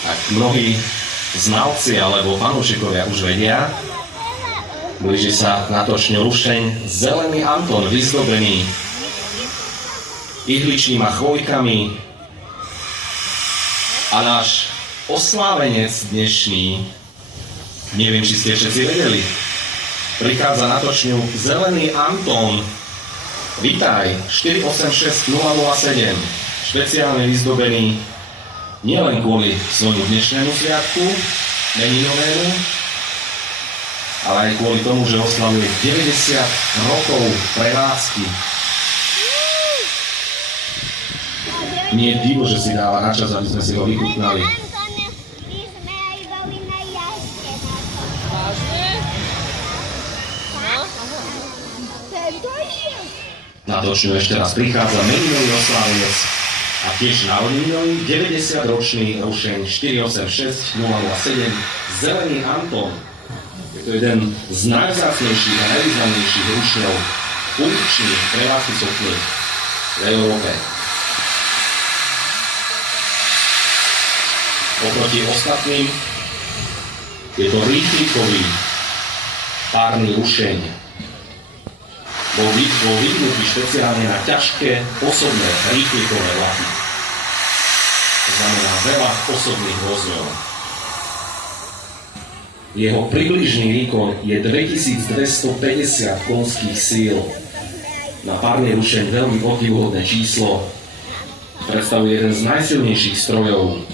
Tak mnohí znalci alebo fanúšikovia už vedia, blíži sa na točňu rušeň Zelený Anton, vyzdobený ihličným a chvojkami. A náš oslávenec dnešný, neviem, či ste všetci vedeli, prichádza na točňu Zelený Anton. Vítaj, 486 007, špeciálne vyzdobený nielen kvôli svojmu dnešnému sviatku, meninovému, ale aj kvôli tomu, že oslavuje 90 rokov prevádzky. Nie je divo, že si dáva na čas, aby sme si ho vychutnali. Na točňu ešte raz prichádza meninový oslávenec a tiež narodeninový 90-ročný rušeň 486 007 Zelený Anton. Je to jeden z najvzácnejších a najvýznamnejších rušňov uličných prevádzky sotných v Európe. Oproti ostatným je to rýchlikový párny rušeň. Bol vyvinutý špeciálne na ťažké osobné rýchlikové vlaky. To znamená veľa osobných vozňov. Jeho približný výkon je 2250 konských síl. Na párny rušeň veľmi obdivuhodné číslo. Predstavuje jeden z najsilnejších strojov